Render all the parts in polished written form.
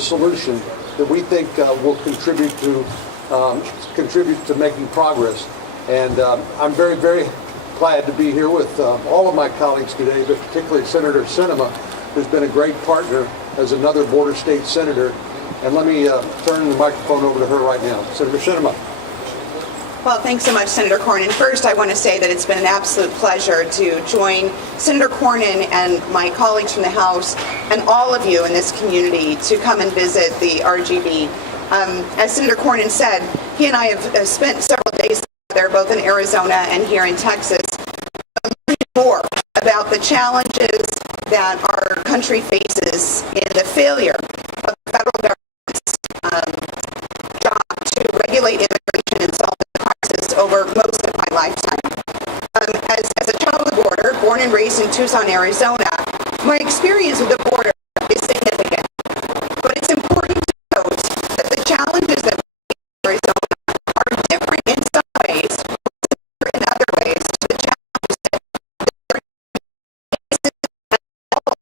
solution that we think will contribute to making progress. And I'm very, very glad to be here with all of my colleagues today, but particularly Senator Sinema, who's been a great partner as another border state senator. And let me turn the microphone over to her right now. Senator Sinema. Well, thanks so much, Senator Cornyn. First, I want to say that it's been an absolute pleasure to join Senator Cornyn and my colleagues from the House and all of you in this community to come and visit the RGB. As Senator Cornyn said, he and I have spent several days together, both in Arizona and here in Texas, learning more about the challenges that our country faces in the failure of the federal government's job to regulate immigration and solve the crisis over most of my lifetime. As a child of the border, born and raised in Tucson, Arizona, my experience with the border is significant. But it's important to note that the challenges that we face in Arizona are different in some ways, or in other ways, to the challenges that they're facing at all.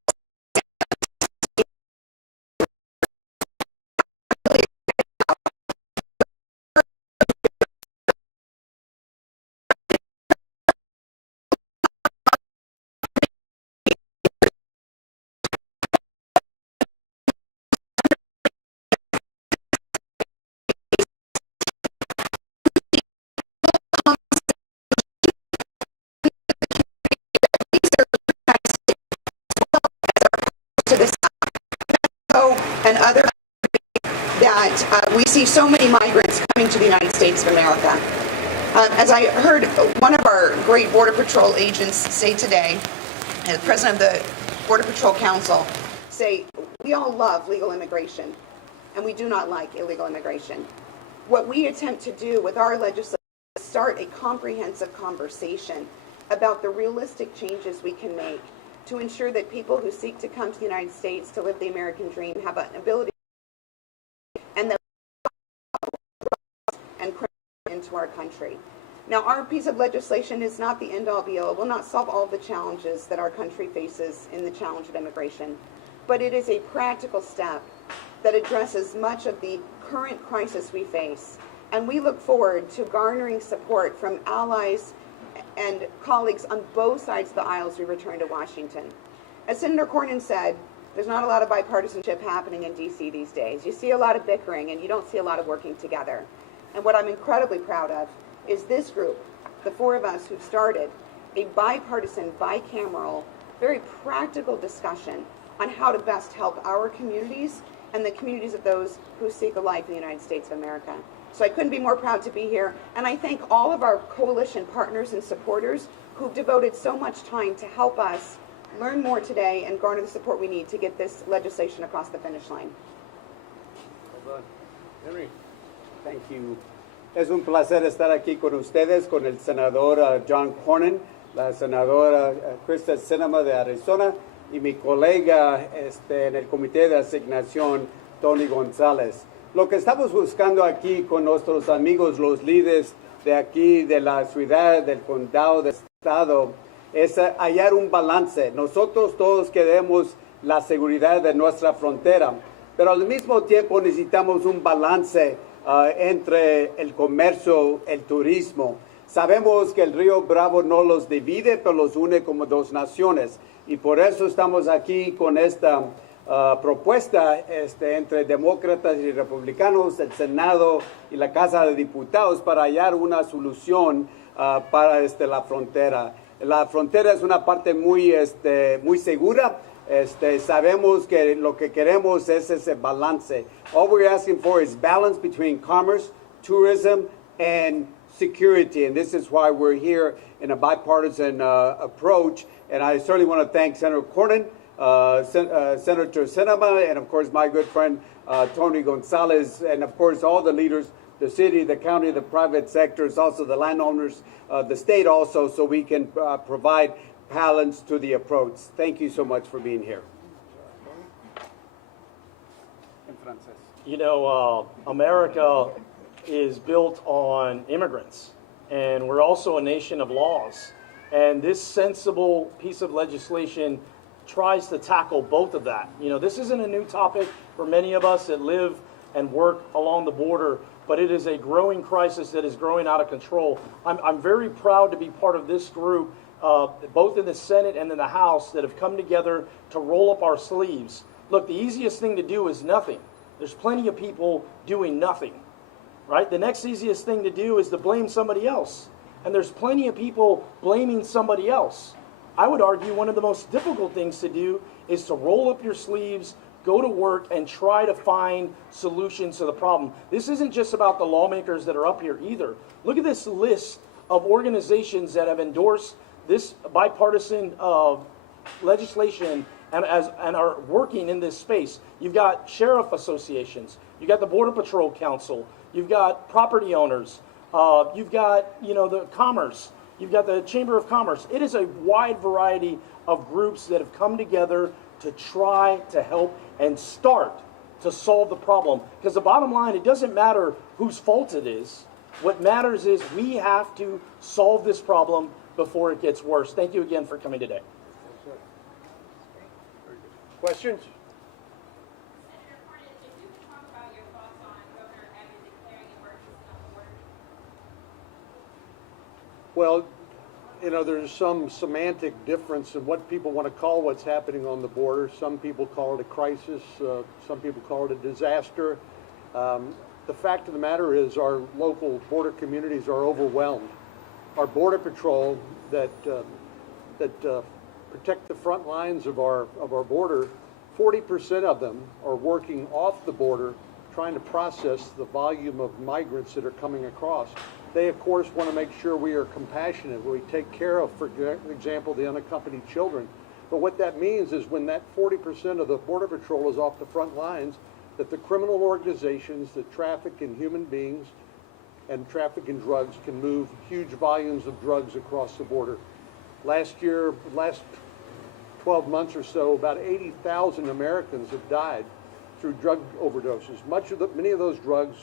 To the South and other that we see so many migrants coming to the United States of America. As I heard one of our great Border Patrol agents say today, the president of the Border Patrol Council, say, we all love legal immigration, and we do not like illegal immigration. What we attempt to do with our legislation is start a comprehensive conversation about the realistic changes we can make to ensure that people who seek to come to the United States to live the American dream have an ability and that and into our country. Now, our piece of legislation is not the end-all be-all. It will not solve all the challenges that our country faces in the challenge of immigration, but it is a practical step that addresses much of the current crisis we face, and we look forward to garnering support from allies and colleagues on both sides of the aisle as we return to Washington. As Senator Cornyn said, there's not a lot of bipartisanship happening in D.C. these days. You see a lot of bickering and you don't see a lot of working together. And what I'm incredibly proud of is this group, the four of us who've started a bipartisan, bicameral, very practical discussion on how to best help our communities and the communities of those who seek a life in the United States of America. So I couldn't be more proud to be here, and I thank all of our coalition partners and supporters who've devoted so much time to help us learn more today and garner the support we need to get this legislation across the finish line. Well done. Henry. Thank you. Es un placer estar aquí con ustedes, con el senador John Cornyn, la senadora Cornyn Sinema de Arizona y mi colega en el comité de asignación, Tony González. Lo que estamos buscando aquí con nuestros amigos, los líderes de aquí, de la ciudad, del condado, del estado, es hallar un balance. Nosotros todos queremos la seguridad de nuestra frontera, pero al mismo tiempo necesitamos un balance entre el comercio, el turismo. Sabemos que el río Bravo no los divide, pero los une como dos naciones. Y por eso estamos aquí con esta propuesta entre demócratas y republicanos, el Senado y la Casa de Diputados para hallar una solución para la frontera. La frontera es una parte muy segura. Sabemos que lo que queremos es ese balance. All we're asking for is balance between commerce, tourism, and security. And this is why we're here in a bipartisan approach. And I certainly want to thank Senator Cornyn, Senator Sinema, and of course my good friend Tony Gonzalez, and of course all the leaders, the city, the county, the private sectors, also the landowners, the state also, so we can provide balance to the approach. Thank you so much for being here. You know, America is built on immigrants, and we're also a nation of laws. And this sensible piece of legislation tries to tackle both of that. You know, this isn't a new topic. for many of us that live and work along the border, but it is a growing crisis that is growing out of control. I'm very proud to be part of this group, both in the Senate and in the House, that have come together to roll up our sleeves. Look, the easiest thing to do is nothing. There's plenty of people doing nothing, right? The next easiest thing to do is to blame somebody else. And there's plenty of people blaming somebody else. I would argue one of the most difficult things to do is to roll up your sleeves, go to work, and try to find solutions to the problem. This isn't just about the lawmakers that are up here either. Look at this list of organizations that have endorsed this bipartisan legislation and are working in this space. You've got sheriff associations, you've got the Border Patrol Council, you've got property owners, you've got the commerce, you've got the Chamber of Commerce. It is a wide variety of groups that have come together to try to help and start to solve the problem. Because the bottom line, it doesn't matter whose fault it is. What matters is we have to solve this problem before it gets worse. Thank you again for coming today. Questions? Senator Cornyn, if you could talk about your thoughts on Governor Abbott declaring emergency on the border. Well, there's some semantic difference in what people want to call what's happening on the border. Some people call it a crisis. Some people call it a disaster. The fact of the matter is our local border communities are overwhelmed. Our Border Patrol that protect the front lines of our border, 40% of them are working off the border trying to process the volume of migrants that are coming across. They, of course, want to make sure we are compassionate, we take care of, for example, the unaccompanied children. But what that means is when that 40% of the Border Patrol is off the front lines, that the criminal organizations that traffic in human beings and traffic in drugs can move huge volumes of drugs across the border. Last 12 months or so, about 80,000 Americans have died through drug overdoses. Many of those drugs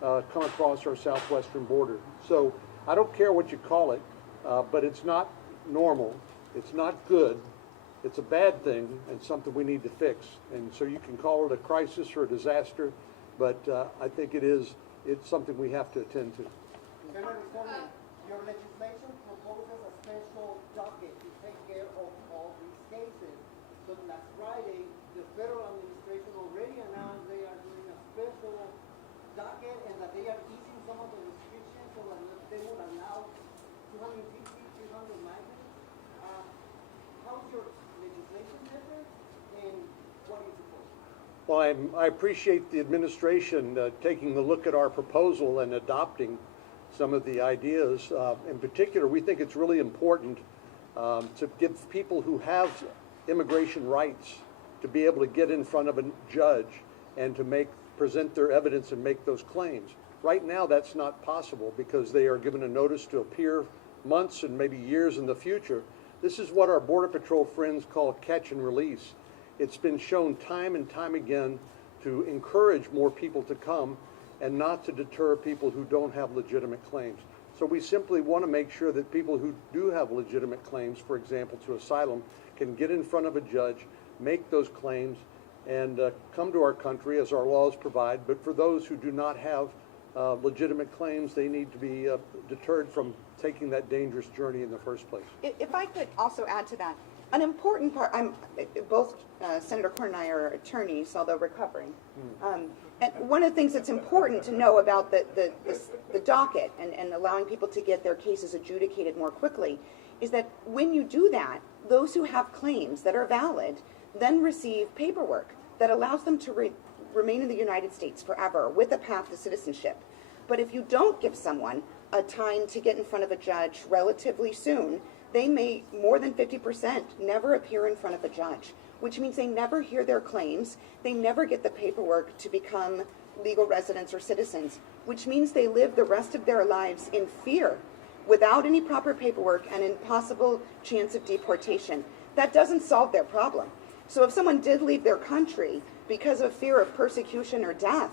come across our southwestern border. So I don't care what you call it, but it's not normal. It's not good. It's a bad thing and something we need to fix. And so you can call it a crisis or a disaster, but I think it's something we have to attend to. Senator Cornyn, your legislation proposes a special docket to take care of all these cases. But last Friday, the federal administration already announced they are doing a special docket and that they are easing some of the restrictions so that they will allow 250, 300 migrants. How's your legislation different and what do you propose? Well, I appreciate the administration taking a look at our proposal and adopting some of the ideas. In particular, we think it's really important to give people who have immigration rights to be able to get in front of a judge and to present their evidence and make those claims. Right now, that's not possible because they are given a notice to appear months and maybe years in the future. This is what our Border Patrol friends call catch and release. It's been shown time and time again to encourage more people to come and not to deter people who don't have legitimate claims. So we simply want to make sure that people who do have legitimate claims, for example, to asylum, can get in front of a judge, make those claims, and come to our country as our laws provide. But for those who do not have legitimate claims, they need to be deterred from taking that dangerous journey in the first place. If I could also add to that, an important part, both Senator Cornyn and I are attorneys, although recovering. And one of the things that's important to know about the docket and allowing people to get their cases adjudicated more quickly is that when you do that, those who have claims that are valid then receive paperwork that allows them to remain in the United States forever with a path to citizenship. But if you don't give someone a time to get in front of a judge relatively soon, they may, more than 50%, never appear in front of a judge, which means they never hear their claims, they never get the paperwork to become legal residents or citizens, which means they live the rest of their lives in fear, without any proper paperwork and in possible chance of deportation. That doesn't solve their problem. So if someone did leave their country because of fear of persecution or death,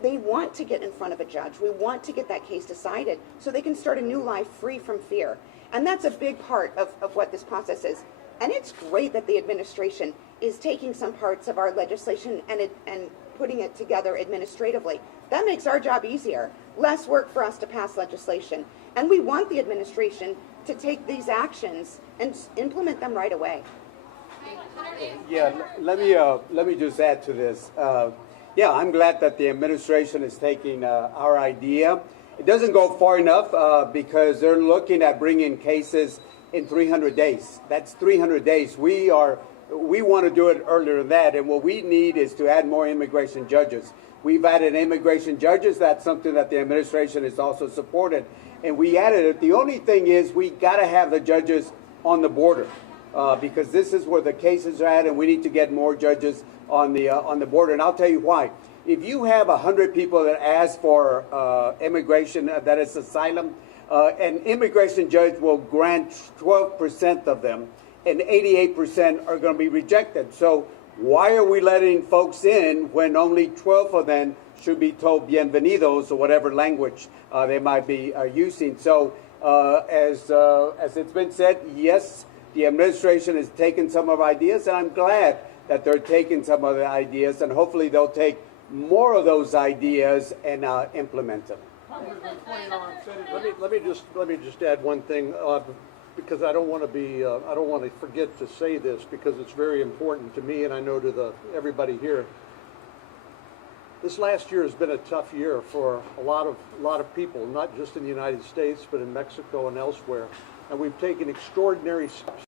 they want to get in front of a judge. We want to get that case decided so they can start a new life free from fear. And that's a big part of what this process is. And it's great that the administration is taking some parts of our legislation and putting it together administratively. That makes our job easier, less work for us to pass legislation. And we want the administration to take these actions and implement them right away. Yeah, let me just add to this. Yeah, I'm glad that the administration is taking our idea. It doesn't go far enough because they're looking at bringing cases in 300 days. That's 300 days. We want to do it earlier than that, and what we need is to add more immigration judges. We've added immigration judges. That's something that the administration has also supported, and we added it. The only thing is we got to have the judges on the border because this is where the cases are at, and we need to get more judges on the border. And I'll tell you why. If you have 100 people that ask for immigration, that is asylum, an immigration judge will grant 12% of them, and 88% are going to be rejected. So why are we letting folks in when only 12 of them should be told bienvenidos or whatever language they might be using? So as it's been said, yes, the administration has taken some of our ideas, and I'm glad that they're taking some of the ideas, and hopefully they'll take more of those ideas and implement them. Let me just add one thing, because I don't want to forget to say this because it's very important to me, and I know to everybody here. This last year has been a tough year for a lot of people, not just in the United States, but in Mexico and elsewhere. And we've taken extraordinary steps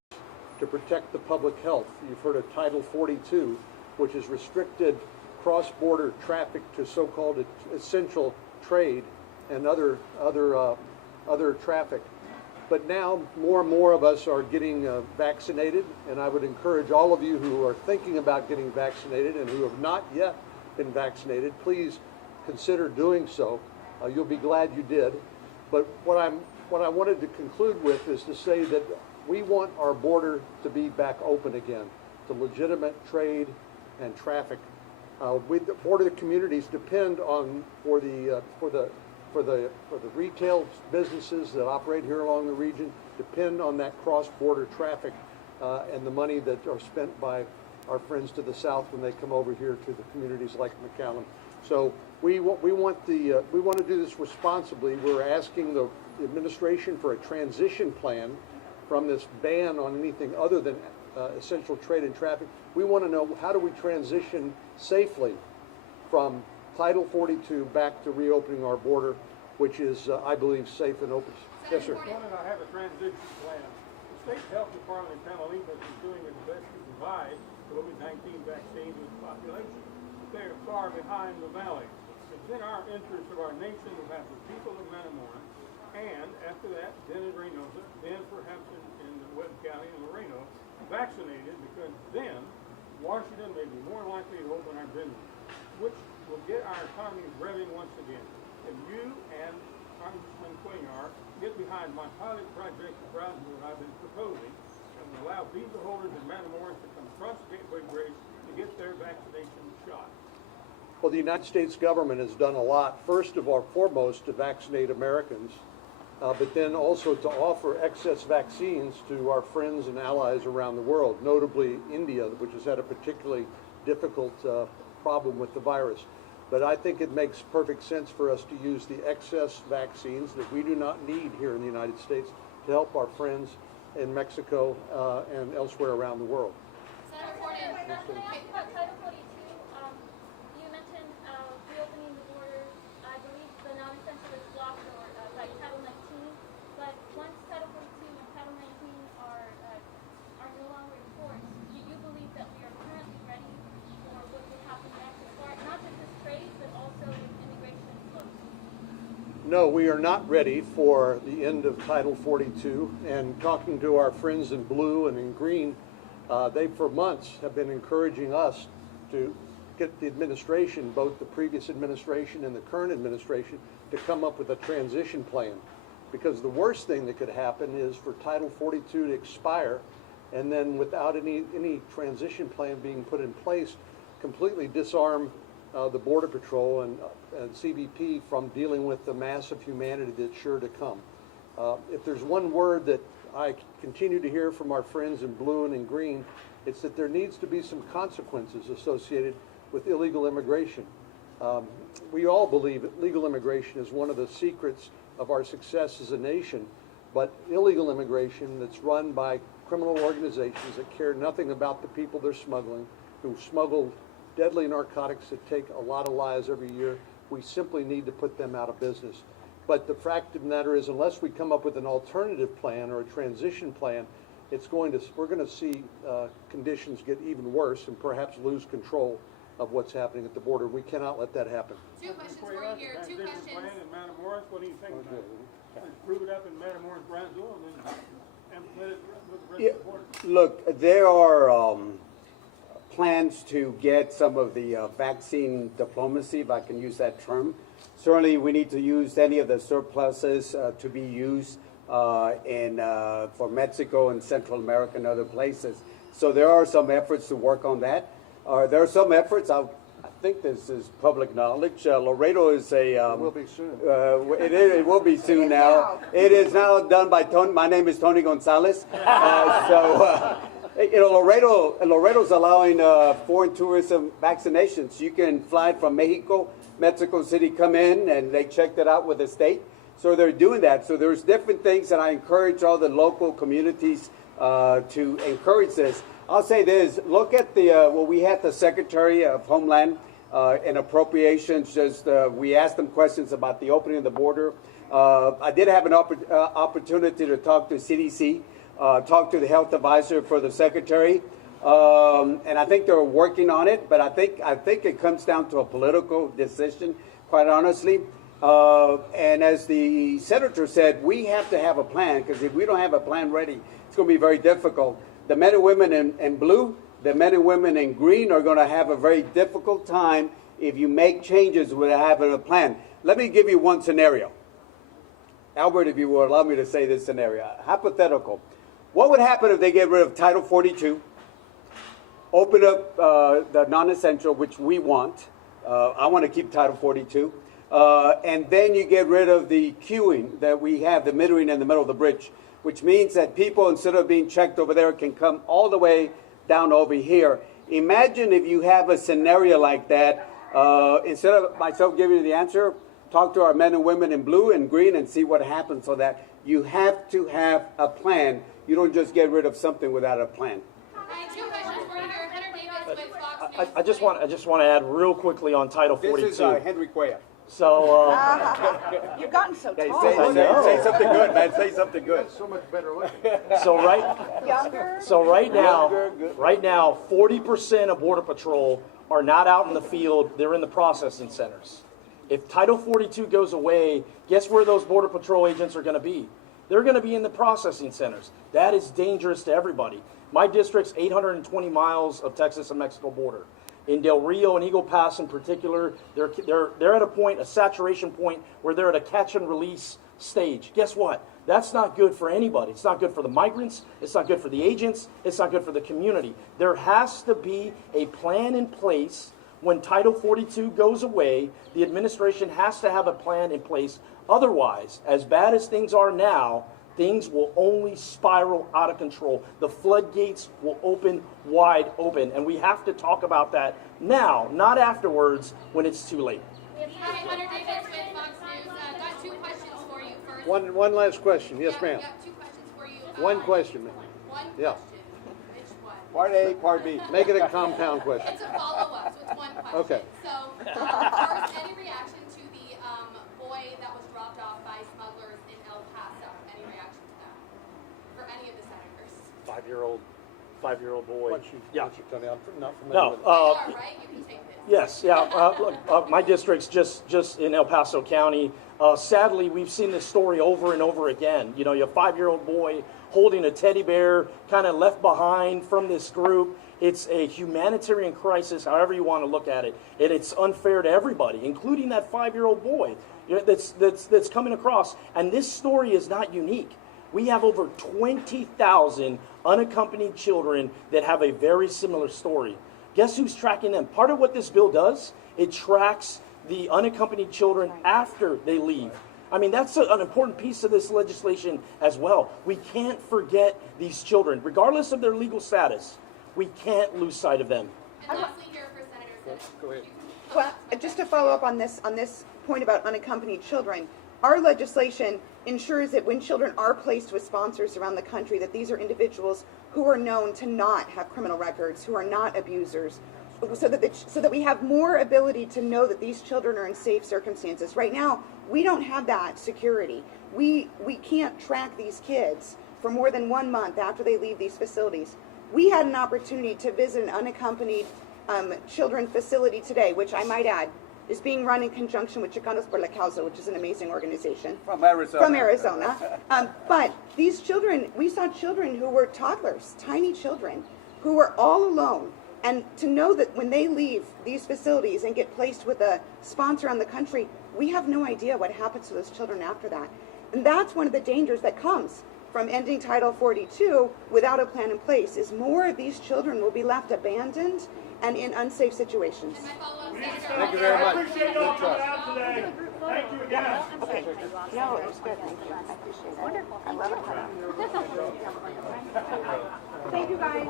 to protect the public health. You've heard of Title 42, which has restricted cross-border traffic to so-called essential trade and other traffic. But now more and more of us are getting vaccinated, and I would encourage all of you who are thinking about getting vaccinated and who have not yet been vaccinated, please consider doing so. You'll be glad you did. But what I wanted to conclude with is to say that we want our border to be back open again to legitimate trade and traffic. The border communities depend on for the retail businesses that operate here along the region depend on that cross-border traffic and the money that are spent by our friends to the south when they come over here to the communities like McAllen. So we want to do this responsibly. We're asking the administration for a transition plan from this ban on anything other than essential trade and traffic. We want to know, how do we transition safely from Title 42 back to reopening our border, which is, I believe, safe and open. Yes, sir. Cornyn, I have a transition plan. The state health department in Tamaulipas is doing its best to provide COVID-19 vaccines to the population. They are far behind the valley. It's in our interest of our nation to have the people of Matamoros, and after that, then in Reynosa, then perhaps in Webb County and Laredo, vaccinated, because then Washington may be more likely to open our business, which will get our economy revving once again. If you and Congressman Cuellar get behind my pilot project of Brownsville that I've been proposing, and will allow visa holders in Matamoros to come across the Gateway Bridge to get their vaccination shot. Well, the United States government has done a lot, first of all, foremost, to vaccinate Americans, but then also to offer excess vaccines to our friends and allies around the world, notably India, which has had a particularly difficult problem with the virus. But I think it makes perfect sense for us to use the excess vaccines that we do not need here in the United States to help our friends in Mexico and elsewhere around the world. Senator Cornyn, Title 42, you mentioned reopening the border. I believe the non-essential is blocked or by Title 19, but once Title 42 and Title 19 are no longer in force, do you believe that we are currently ready for what will happen next as far as not just with trade, but also with immigration flows? No, we are not ready for the end of Title 42. And talking to our friends in blue and in green, they for months have been encouraging us to get the administration, both the previous administration and the current administration, to come up with a transition plan. Because the worst thing that could happen is for Title 42 to expire, and then without any transition plan being put in place, completely disarm the Border Patrol and CBP from dealing with the massive humanity that's sure to come. If there's one word that I continue to hear from our friends in blue and in green, it's that there needs to be some consequences associated with illegal immigration. We all believe that legal immigration is one of the secrets of our success as a nation, but illegal immigration that's run by criminal organizations that care nothing about the people they're smuggling, who smuggle deadly narcotics that take a lot of lives every year, we simply need to put them out of business. But the fact of the matter is, unless we come up with an alternative plan or a transition plan, we're going to see conditions get even worse and perhaps lose control of what's happening at the border. We cannot let that happen. Two questions for you here. Two questions. Plan in Matamoros, what do you think about it? Prove it up in Matamoros, Brownsville, and then implement it with the rest of the border. Look, there are plans to get some of the vaccine diplomacy, if I can use that term. Certainly, we need to use any of the surpluses to be used for Mexico and Central America and other places. So there are some efforts to work on that. There are some efforts. I think this is public knowledge. Laredo is a. It will be soon. It will be soon now. It is now done by Tony. My name is Tony Gonzales. Laredo's allowing foreign tourism vaccinations. You can fly from Mexico City, come in, and they checked it out with the state. So they're doing that. So there's different things that I encourage all the local communities to encourage this. I'll say this, look at we had the Secretary of Homeland and Appropriations, we asked them questions about the opening of the border. I did have an opportunity to talk to CDC, talk to the health advisor for the Secretary, and I think they're working on it, but I think it comes down to a political decision, quite honestly. And as the Senator said, we have to have a plan, because if we don't have a plan ready, it's going to be very difficult. The men and women in blue, the men and women in green are going to have a very difficult time if you make changes without having a plan. Let me give you one scenario. Albert, if you will allow me to say this scenario. Hypothetical. What would happen if they get rid of Title 42, open up the non-essential, which we want. I want to keep Title 42. And then you get rid of the queuing that we have, the metering in the middle of the bridge, which means that people, instead of being checked over there, can come all the way down over here. Imagine if you have a scenario like that. Instead of myself giving you the answer, talk to our men and women in blue and green and see what happens, so that you have to have a plan. You don't just get rid of something without a plan. Two questions for you here. Heather Davis with Fox News. I just want to add real quickly on Title 42. This is Henry Cuellar. So, You've gotten so Hey, tall. say something good, man. Say something good. So much better looking. so right now, 40% of Border Patrol are not out in the field. They're in the processing centers. If Title 42 goes away, guess where those Border Patrol agents are going to be? They're going to be in the processing centers. That is dangerous to everybody. My district's 820 miles of Texas and Mexico border. In Del Rio and Eagle Pass in particular, they're at a saturation point where they're at a catch and release stage. Guess what? That's not good for anybody. It's not good for the migrants. It's not good for the agents. It's not good for the community. There has to be a plan in place. When Title 42 goes away, the administration has to have a plan in place. Otherwise, as bad as things are now, things will only spiral out of control. The floodgates will open wide open, and we have to talk about that now, not afterwards when it's too late. Hi, Heather Davis with Fox News. Got two questions for you. First, One last question. Yes, ma'am. Got two questions for you. One question, ma'am. One Yeah. question. Which one? Part A, Part B. Make it a compound question. It's a follow-up, so it's one question. Okay. So, first, any reaction to the boy that was dropped off by smugglers in El Paso? Any reaction to that? For any of the senators? Five-year-old boy. Yeah. Tony, I'm not familiar No. with it. You are, right? You can take this. Yes, yeah. Look, my district's just in El Paso County. Sadly, we've seen this story over and over again. You know, you have a 5-year-old boy holding a teddy bear, kind of left behind from this group. It's a humanitarian crisis, however you want to look at it, and it's unfair to everybody, including that 5-year-old boy that's coming across. And this story is not unique. We have over 20,000 unaccompanied children that have a very similar story. Guess who's tracking them? Part of what this bill does, it tracks the unaccompanied children after they leave. I mean, that's an important piece of this legislation as well. We can't forget these children. Regardless of their legal status, we can't lose sight of them. And lastly here for Senators, Go ahead. Well, just to follow up on this point about unaccompanied children, our legislation ensures that when children are placed with sponsors around the country, that these are individuals who are known to not have criminal records, who are not abusers, so that we have more ability to know that these children are in safe circumstances. Right now, we don't have that security. We can't track these kids for more than 1 month after they leave these facilities. We had an opportunity to visit an unaccompanied children facility today, which I might add is being run in conjunction with Chicanos por la Causa, which is an amazing organization. From Arizona. From Arizona. But these children, we saw children who were toddlers, tiny children, who were all alone. And to know that when they leave these facilities and get placed with a sponsor around the country, we have no idea what happens to those children after that. And that's one of the dangers that comes from ending Title 42 without a plan in place, is more of these children will be left abandoned and in unsafe situations. And my follow-up, Thank you very much. I appreciate y'all coming out today. Thank you again. Okay. No, it was good. Thank you. I appreciate it. Wonderful. I love it. Thank you, guys.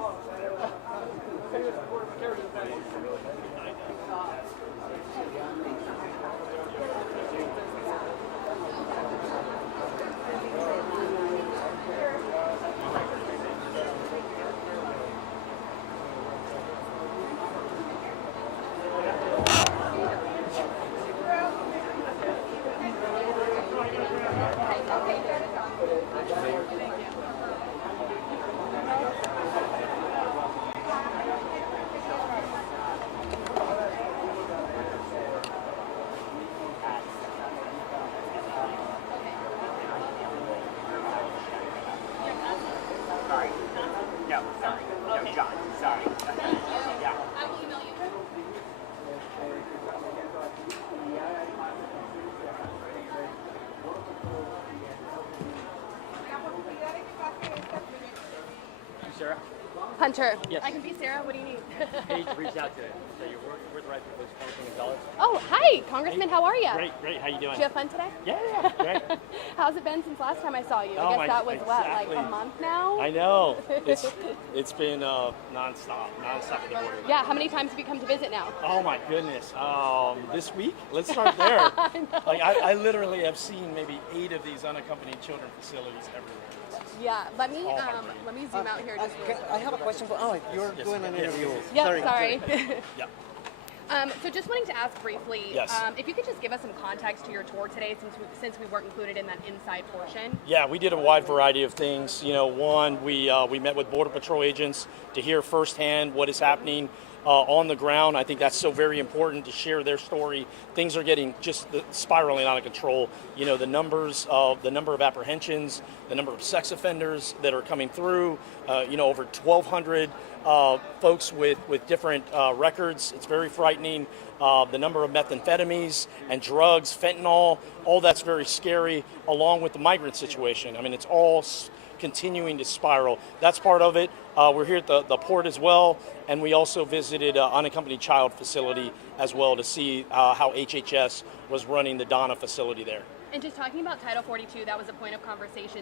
I will email you. Sarah? Hunter. Yes. I can be Sarah. What do you need? Paige reached out today. So we're the right people. It's Cornyn Gonzales. Oh, hi, Congressman. How are you? Great. How you doing? Did you have fun today? Yeah, great. How's it been since last time I saw you? Oh, I guess my- that was exactly. what, like a month now? I know. It's been nonstop at the border. Yeah. How many times have you come to visit now? Oh my goodness. This week? Let's start there. Like I literally have seen maybe 8 of these unaccompanied children facilities everywhere. Yeah. Let me heartbreaking. let me zoom out here just. real quick. I have a question for, you're Yes, doing an yes, interview. Yeah. Sorry. Yeah. So just wanting to ask briefly, Yes. if you could just give us some context to your tour today, since we weren't included in that inside portion. Yeah, we did a wide variety of things. You know, one, we met with Border Patrol agents to hear firsthand what is happening on the ground. I think that's so very important to share their story. Things are getting just spiraling out of control. You know, the number of apprehensions, the number of sex offenders that are coming through. Over 1,200 folks with different records. It's very frightening. The number of methamphetamines and drugs, fentanyl, all that's very scary, along with the migrant situation. I mean, it's all continuing to spiral. That's part of it. We're here at the port as well, and we also visited an unaccompanied child facility as well to see how HHS was running the Donna facility there. And just talking about Title 42, that was a point of conversation